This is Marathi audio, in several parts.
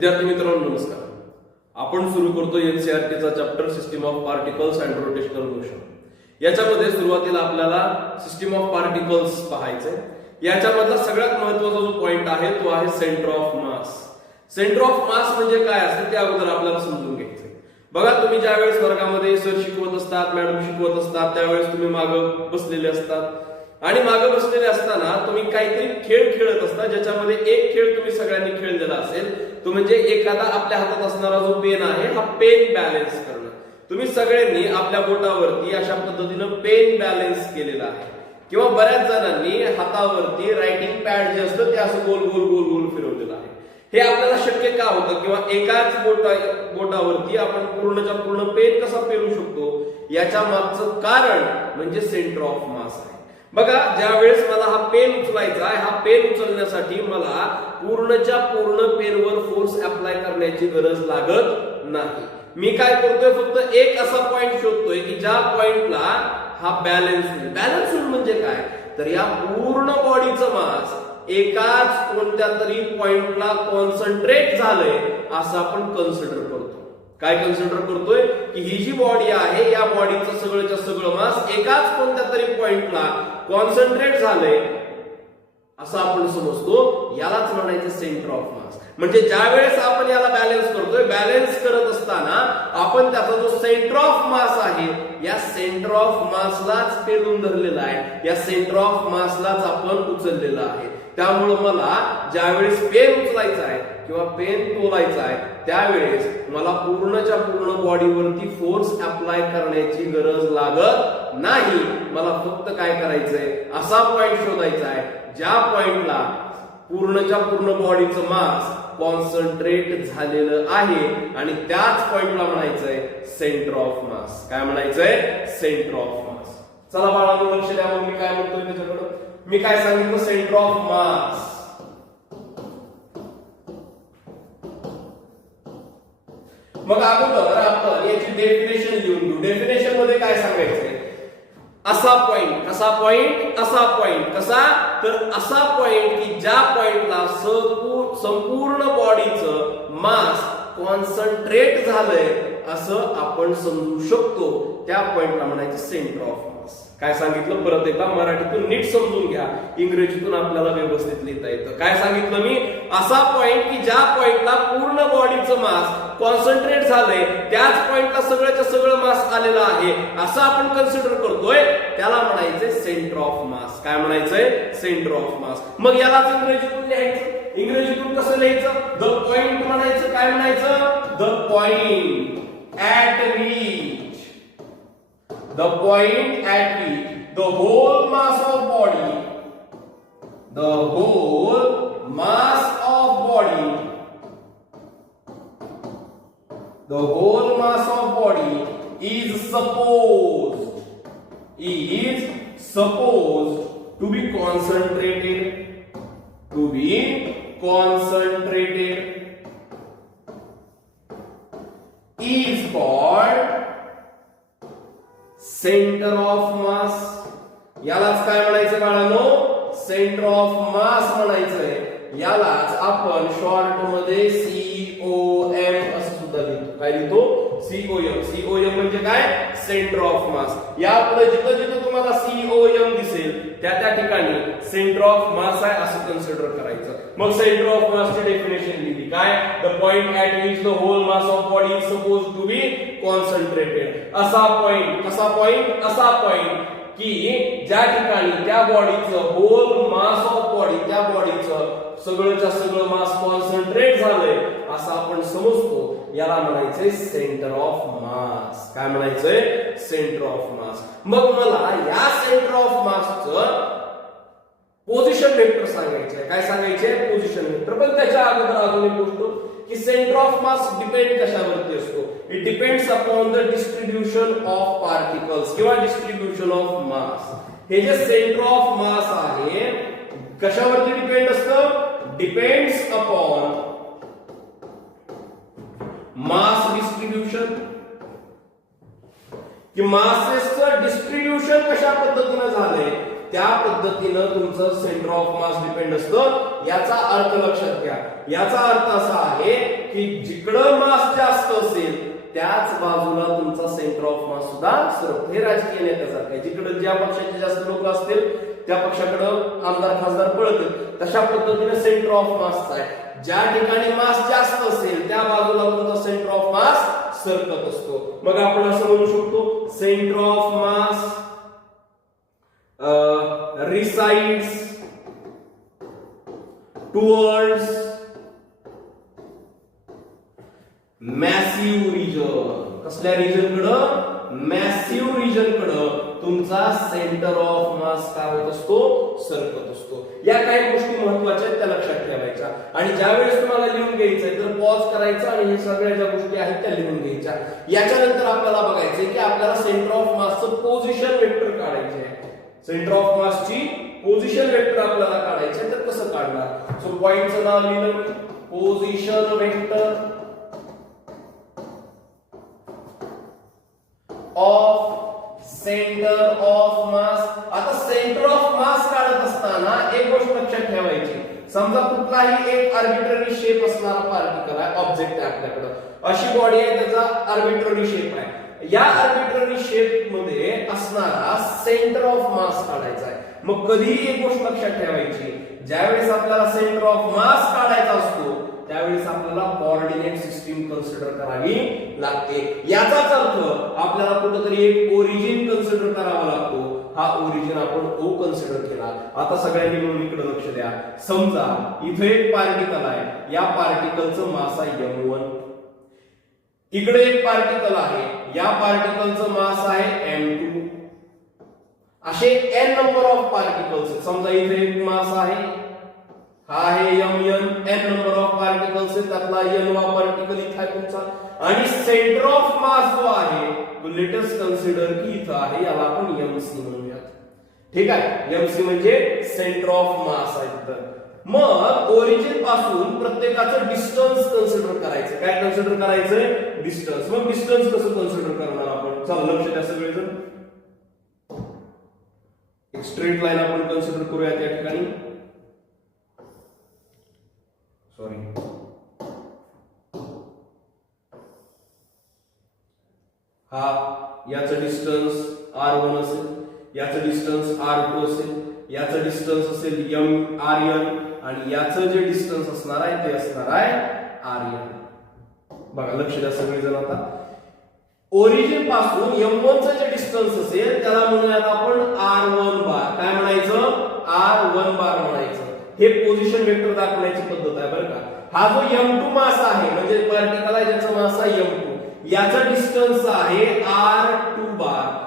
विद्यार्थी मित्रांनो नमस्कार. आपण सुरू करतो एनसीईआरटीचा chapter system of particles and rotational motion. याच्यामध्ये सुरुवातीला आपल्याला सिस्टीम ऑफ पार्टिकल्स पाहायचंय. याच्यामधला सगळ्यात महत्त्वाचा जो पॉइंट आहे तो आहे centre of mass. Centre of mass म्हणजे काय असते ते अगोदर आपल्याला समजून घ्यायचंय. बघा, तुम्ही ज्या वेळेस वर्गामध्ये सर शिकवत असतात, मॅडम शिकवत असतात, त्यावेळेस तुम्ही मागं बसलेले असतात आणि मागं बसलेले असताना तुम्ही काहीतरी खेळ खेळत असता, ज्याच्यामध्ये एक खेळ तुम्ही सगळ्यांनी खेळलेला असेल, तो म्हणजे एखादा आपल्या हातात असणारा जो पेन आहे हा पेन बॅलन्स करणं. तुम्ही सगळ्यांनी आपल्या बोटावरती अशा पद्धतीनं पेन बॅलन्स केलेला आहे, किंवा बऱ्याच जणांनी हातावरती रायटिंग पॅड जे असतं ते असं गोल गोल गोल गोल फिरवलेलं आहे. हे आपल्याला शक्य का होतं, किंवा एकाच बोटावरती आपण पूर्णच्या पूर्ण पेन कसा पेरू शकतो, याच्या मागचं कारण म्हणजे सेंटर ऑफ मास आहे. बघा, ज्या वेळेस मला हा पेन उचलायचा आहे, हा पेन उचलण्यासाठी मला पूर्णच्या पूर्ण पेनवर फोर्स अप्लाय करण्याची गरज लागत नाही. मी काय करतोय, फक्त एक असा पॉइंट शोधतोय की ज्या पॉइंटला हा बॅलन्स होईल. बॅलन्स होईल म्हणजे काय, तर या पूर्ण बॉडीचं मास एकाच कोणत्या तरी पॉइंटला कॉन्सन्ट्रेट झालंय असं आपण कन्सिडर करतो. काय कन्सिडर करतोय की ही जी बॉडी आहे या बॉडीचं सगळंच्या सगळं मास एकाच कोणत्या तरी पॉइंटला कॉन्सन्ट्रेट झालंय असं आपण समजतो. यालाच म्हणायचं सेंटर ऑफ मास. म्हणजे ज्या वेळेस आपण याला बॅलन्स करतोय, बॅलन्स करत असताना आपण त्याचा जो सेंटर ऑफ मास आहे या सेंटर ऑफ मासलाच पेलून धरलेला आहे, या सेंटर ऑफ मासलाच आपण उचललेला आहे. त्यामुळे मला ज्यावेळेस पेन उचलायचा आहे किंवा पेन तोलायचा आहे त्यावेळेस मला पूर्णच्या पूर्ण बॉडीवरती फोर्स अप्लाय करण्याची गरज लागत नाही. मला फक्त काय करायचंय, असा पॉइंट शोधायचा आहे ज्या पॉइंटला पूर्णच्या पूर्ण बॉडीचं मास कॉन्सन्ट्रेट झालेलं आहे, आणि त्याच पॉइंटला म्हणायचंय सेंटर ऑफ मास. काय म्हणायचंय, सेंटर ऑफ मास. चला बाळांनो लक्ष द्या. मग मी काय म्हणतोय त्याच्याकडं, मी काय सांगितलं, सेंटर ऑफ मास. मग अगोदर आपण याची डेफिनेशन लिहून घेऊ. डेफिनेशन मध्ये काय सांगायचंय, असा पॉइंट, कसा पॉइंट, असा पॉइंट, कसा, तर असा पॉइंट की ज्या पॉइंटला संपूर्ण बॉडीचं मास कॉन्सन्ट्रेट झालंय असं आपण समजू शकतो. त्या पॉइंटला म्हणायचं सेंटर ऑफ मास. काय सांगितलं, परत एकदा मराठीतून नीट समजून घ्या, इंग्रजीतून आपल्याला व्यवस्थित लिहिता येतं. काय सांगितलं मी, असा पॉइंट की ज्या पॉइंटला पूर्ण बॉडीचं मास कॉन्सन्ट्रेट झालंय, त्याच पॉइंटला सगळ्याच्या सगळं मास आलेलं आहे असं आपण कन्सिडर करतोय, त्याला म्हणायचंय सेंटर ऑफ मास. काय म्हणायचंय, सेंटर ऑफ मास. मग यालाच इंग्रजीतून लिहायचं. इंग्रजीतून कसं लिहायचं, द पॉइंट म्हणायचं. काय म्हणायचं, the point at which, the point at which the whole mass of body, the whole mass of body, the whole mass of body is supposed to be concentrated, is called centre of मास. यालाच काय म्हणायचं बाळांनो, सेंटर ऑफ मास म्हणायचंय. यालाच आपण शॉर्ट मध्ये COM असं सुद्धा लिहितो. काय लिहितो, COM. COM म्हणजे काय, सेंटर ऑफ मास. यापुढे जिथं जिथं तुम्हाला COM दिसेल त्या त्या ठिकाणी सेंटर ऑफ मास आहे असं कन्सिडर करायचं. मग सेंटर ऑफ मासची डेफिनेशन लिहिली. काय, the point at which the whole mass of body is suppose to be concentrated. असा पॉइंट, कसा पॉइंट, असा पॉइंट की ज्या ठिकाणी त्या बॉडीचं होल मास ऑफ बॉडी, त्या बॉडीचं सगळंच्या सगळं मास कॉन्सन्ट्रेट झालंय असं आपण समजतो. याला म्हणायचंय सेंटर ऑफ मास. काय म्हणायचंय, सेंटर ऑफ मास. मग मला या सेंटर ऑफ मासचं पोझिशन वेक्टर सांगायचंय. काय सांगायचंय, पोझिशन वेक्टर. पण त्याच्या अगोदर अजून एक गोष्ट की सेंटर ऑफ मास डिपेंड कशावरती असतो, it depends upon the distribution of particles किंवा डिस्ट्रीब्युशन ऑफ मास. हे जे सेंटर ऑफ मास आहे कशावरती डिपेंड असतं, डिपेंड्स अपॉन मास डिस्ट्रीब्युशन, की मासेसचं डिस्ट्रीब्युशन कशा पद्धतीने झालंय त्या पद्धतीनं तुमचं सेंटर ऑफ मास डिपेंड असतं. याचा अर्थ लक्षात घ्या. याचा अर्थ असा आहे की जिकडं मास जास्त असेल त्याच बाजूला तुमचा सेंटर ऑफ मास सुद्धा सरकतो. हे राजकीय नेत्यासारखं आहे. जिकडे ज्या पक्षाचे जास्त लोक असतील त्या पक्षाकडे आमदार खासदार पळतील. तशा पद्धतीने सेंटर ऑफ मास आहे. ज्या ठिकाणी मास जास्त असेल त्या बाजूला तुमचा सेंटर ऑफ मास सरकत असतो. मग आपण असं म्हणू शकतो centre of mass resides towards massive region. कसल्या रिजन कडे? मॅसिव्ह रिजन कडे तुमचा सेंटर ऑफ मास काय होत असतो? सरकत असतो. या काही गोष्टी महत्त्वाच्या आहेत त्या लक्षात ठेवायच्या. आणि ज्या वेळेस तुम्हाला लिहून घ्यायचंय तर पॉज करायचा आणि हे सगळ्या ज्या गोष्टी आहेत त्या लिहून घ्यायच्या. याच्यानंतर आपल्याला बघायचंय की आपल्याला सेंटर ऑफ मासचं पोझिशन वेक्टर काढायचे आहे. सेंटर ऑफ मासची पोझिशन वेक्टर आपल्याला काढायचे तर कसं काढणार? सो पॉइंटचं नाव लिहिलं position vector of centre of मास. आता सेंटर ऑफ मास काढत असताना एक गोष्ट लक्षात ठेवायची. समजा कुठलाही एक आर्बिट्ररी शेप असणारा पार्टिकल आहे, ऑब्जेक्ट आहे आपल्याकडे, अशी बॉडी आहे त्याचा आर्बिट्ररी शेप आहे. या आर्बिट्ररी शेप मध्ये असणारा सेंटर ऑफ मास काढायचा आहे. मग कधीही एक गोष्ट लक्षात ठेवायची, ज्यावेळेस आपल्याला सेंटर ऑफ मास काढायचा असतो त्यावेळेस आपल्याला कोऑर्डिनेट सिस्टीम कन्सिडर करावी लागते. याचाच अर्थ आपल्याला कुठेतरी एक ओरिजिन कन्सिडर करावा लागतो. हा ओरिजिन आपण ओ कन्सिडर केला. आता सगळ्यांनी मिळून इकडे लक्ष द्या. समजा इथे एक पार्टिकल आहे, या पार्टिकलचं मास आहे m1. इकडे एक पार्टिकल आहे, या पार्टिकलचं मास आहे m2. असे n नंबर ऑफ पार्टिकल्स. समजा इथे एक मास आहे, हा आहे mn, n number of particles आहेत, त्यातला n वा पार्टिकल इथे आहे तुमचा. आणि सेंटर ऑफ मास जो आहे तो लेटेस्ट कन्सिडर की इथं आहे, याला आपण mc म्हणूयात. ठीक आहे, mc म्हणजे सेंटर ऑफ मास आहे. मग ओरिजिन पासून प्रत्येकाचं डिस्टन्स कन्सिडर करायचं. काय कन्सिडर करायचंय? डिस्टन्स. मग डिस्टन्स कसं कन्सिडर करणार आपण? चला लक्ष द्या सगळेजण. एक स्ट्रेट लाईन आपण कन्सिडर करूया त्या ठिकाणी. सॉरी, हा याचं डिस्टन्स r1 असेल, याचं डिस्टन्स r2 असेल, याचं डिस्टन्स असेल rn आणि याचं जे डिस्टन्स असणार आहे ते असणार आहे rn. बघा लक्ष द्या सगळेजण. आता ओरिजिन पासून m1 चं जे डिस्टन्स असेल त्याला म्हणूयात आपण r1 बार. काय म्हणायचं? r1 बार म्हणायचं. हे पोझिशन वेक्टर दाखवण्याची पद्धत आहे बरं का. हा जो m2 मास आहे म्हणजे पार्टिकल आहे ज्याचा मास आहे m2, याचा डिस्टन्स आहे r2 बार.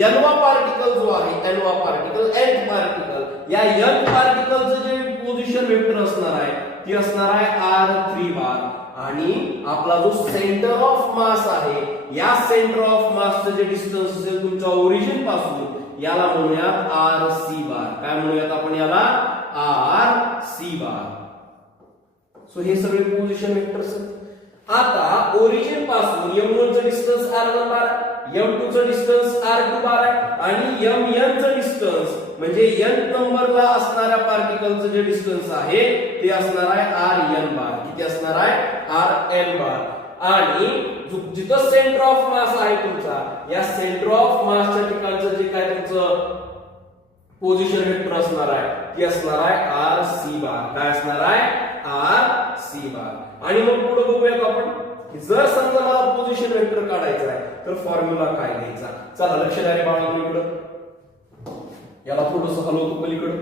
n वा पार्टिकल जो आहे, n वा पार्टिकल, nth पार्टिकल, या n पार्टिकलचं जे पोझिशन वेक्टर असणार आहे ती असणार आहे r3 बार. आणि आपला जो सेंटर ऑफ मास आहे, या सेंटर ऑफ मासचं जे डिस्टन्स असेल तुमच्या ओरिजिन पासून, याला म्हणूयात rc बार. काय म्हणूयात आपण याला? rc बार. सो हे सगळे पोझिशन वेक्टर्स आहेत. आता ओरिजिन पासून m1 चं डिस्टन्स r1 बार, m2 चं डिस्टन्स r2 बार आहे आणि mn चं डिस्टन्स म्हणजे n नंबरला असणाऱ्या पार्टिकलचं जे डिस्टन्स आहे ते असणार आहे rn बार. किती असणार आहे? rn बार. आणि जिथं सेंटर ऑफ मास आहे तुमचा, या सेंटर ऑफ मासच्या ठिकाणचं जे काय तुमचं पोझिशन वेक्टर असणार आहे ती असणार आहे rc बार. काय असणार आहे? rc बार. आणि मग पुढे बघूयात आपण की जर समजा मला पोझिशन वेक्टर काढायचा आहे तर फॉर्म्युला काय घ्यायचा. चला लक्ष द्या रे बाळांनो. इकडं याला थोडंसं हलवतो पलीकडं.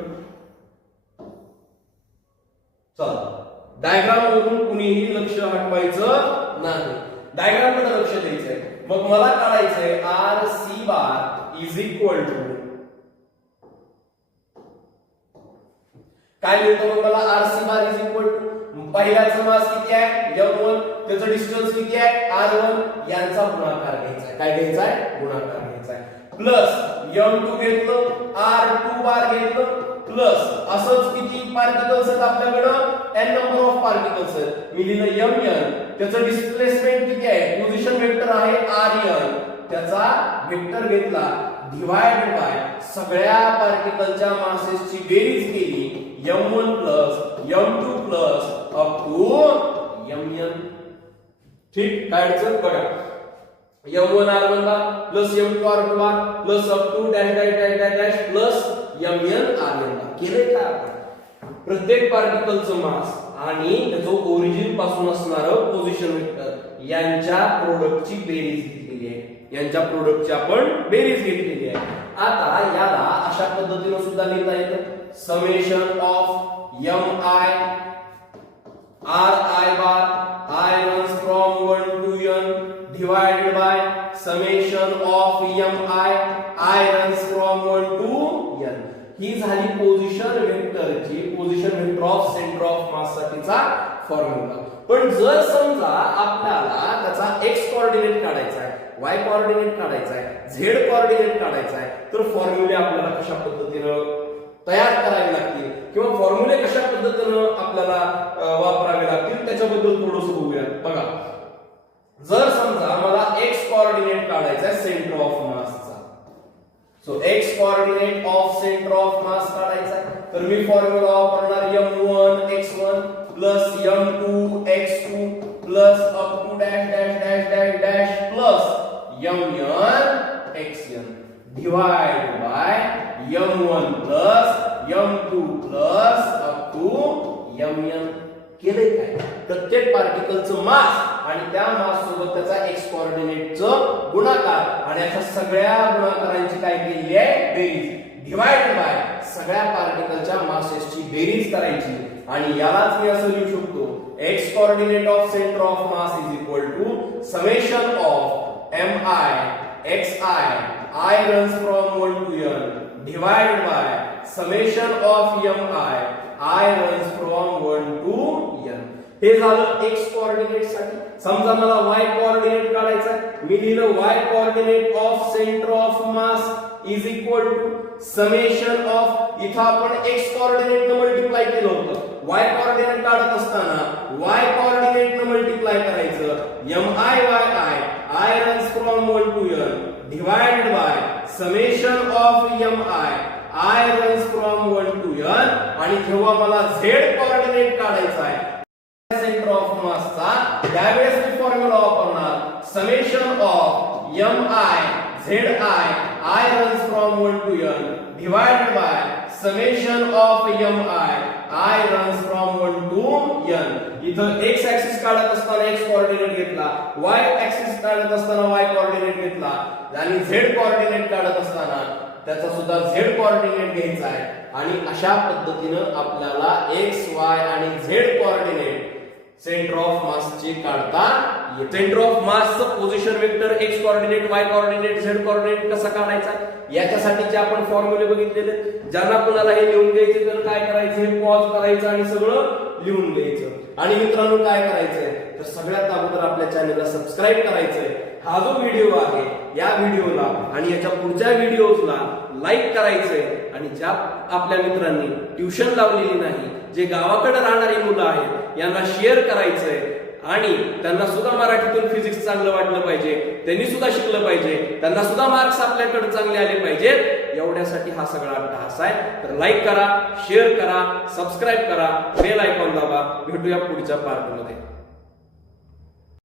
चला डायग्राम मधून कुणीही लक्ष हटवायचं नाही. डायग्राम कडे लक्ष द्यायचंय. मग मला काढायचंय rc bar is equal to काय लिहितो? मग मला rc bar is equal to पहिल्याचा मास किती आहे m1, त्याचं डिस्टन्स किती आहे r1, यांचा गुणाकार घ्यायचा आहे. काय घ्यायचा आहे? गुणाकार घ्यायचा आहे. प्लस m2 घेतलं, r2 बार घेतलं, प्लस असंच किती पार्टिकल्स आहेत आपल्याकडं? n नंबर ऑफ पार्टिकल्स आहेत. मी लिहिलं mn, त्याचं डिस्प्लेसमेंट किती आहे? पोझिशन वेक्टर आहे rn, त्याचा वेक्टर घेतला डिवाइडेड बाय सगळ्या पार्टिकलच्या मासेसची बेरीज केली m1 plus m2 plus up to mn. ठीक, काय अडचण बघा, m1 r1 bar plus m2 r2 bar plus up to dash dash dash dash dash plus mn rn bar. केले काय आपण? प्रत्येक पार्टिकलचं मास आणि त्याचं ओरिजिन पासून असणारं पोझिशन वेक्टर यांच्या प्रोडक्टची बेरीज घेतलेली आहे. यांच्या प्रोडक्टची आपण बेरीज घेतलेली आहे. आता याला अशा पद्धतीने सुद्धा लिहिता येतं, summation of mi ri bar I runs from 1 to n divided by summation of mi I runs from 1 to n. ही झाली पोझिशन वेक्टरची, position vector of centre of मास साठीचा फॉर्म्युला. पण जर समजा आपल्याला त्याचा x कोऑर्डिनेट काढायचा आहे, y कोऑर्डिनेट काढायचा आहे, z कोऑर्डिनेट काढायचा आहे, तर फॉर्म्युले आपल्याला कशा पद्धतीने तयार करावे लागतील किंवा फॉर्म्युले कशा पद्धतीने आपल्याला वापरावे लागतील त्याच्याबद्दल थोडंसं बघूया. बघा, जर समजा मला x कोऑर्डिनेट काढायचा आहे सेंटर ऑफ मासचा, so x coordinate of centre of mass काढायचा आहे, तर मी फॉर्म्युला वापरणार m1 x1 plus m2 x2 plus up to dash dash dash dash dash plus mn xn divide by m1 plus m2 plus up to mn. केले काय? प्रत्येक पार्टिकलचं मास आणि त्या मास सोबत त्याचा x कोऑर्डिनेटचं गुणाकार आणि अशा सगळ्या गुणाकारांची काय केली आहे? बेरीज डिवाइड बाय सगळ्या पार्टिकलच्या मासेसची बेरीज करायची. आणि यालाच मी असं लिहू शकतो, x coordinate of centre of mass is equal to summation of mi xi I runs from 1 to n divided by summation of mi I runs from 1 to n. हे झालं x कोऑर्डिनेट साठी. समजा मला y कोऑर्डिनेट काढायचा आहे, मी लिहिलं y coordinate of centre of mass is equal to summation of, इथं आपण x कोऑर्डिनेट ने मल्टिप्लाय केलं होतं, y कोऑर्डिनेट काढत असताना y कोऑर्डिनेट ने मल्टिप्लाय करायचं, mi I runs from 1 to n divided by summation of mi I runs from 1 to n. आणि जेव्हा मला z कोऑर्डिनेट काढायचा आहे सेंटर ऑफ मासचा, त्यावेळेस मी फॉर्म्युला वापरणार summation of mi zi I runs from 1 to n divided by summation of mi I runs from 1 to n. इथं x ऍक्सिस काढत असताना x कोऑर्डिनेट घेतला, y ऍक्सिस काढत असताना y कोऑर्डिनेट घेतला आणि z कोऑर्डिनेट काढत असताना त्याचा सुद्धा z कोऑर्डिनेट घ्यायचा आहे. आणि अशा पद्धतीने आपल्याला x y आणि z coordinate centre of mass ची काढता येते. सेंटर ऑफ मासचं position vector x coordinate y coordinate z coordinate कसा काढायचा याच्यासाठीचे आपण फॉर्म्युले बघितलेले. ज्यांना कोणाला हे लिहून घ्यायचे तर काय करायचं, हे पॉज करायचं आणि सगळं लिहून घ्यायचं. आणि मित्रांनो काय करायचंय तर सगळ्यात अगोदर आपल्या चॅनलला सबस्क्राईब करायचंय. हा जो व्हिडिओ आहे या व्हिडिओला आणि याच्या पुढच्या व्हिडिओजला लाईक करायचंय. आणि ज्या आपल्या मित्रांनी ट्युशन लावलेली नाही, जे गावाकडे राहणारी मुलं आहेत यांना शेअर करायचंय आणि त्यांना सुद्धा मराठीतून फिजिक्स चांगलं वाटलं पाहिजे, त्यांनी सुद्धा शिकलं पाहिजे, त्यांना सुद्धा मार्क्स आपल्याकडे चांगले आले पाहिजेत. एवढ्यासाठी हा सगळा अट्टहास आहे. तर लाईक करा, शेअर करा, सबस्क्राईब करा, बेल आयकॉन दाबा. भेटूया पुढच्या पार्टमध्ये.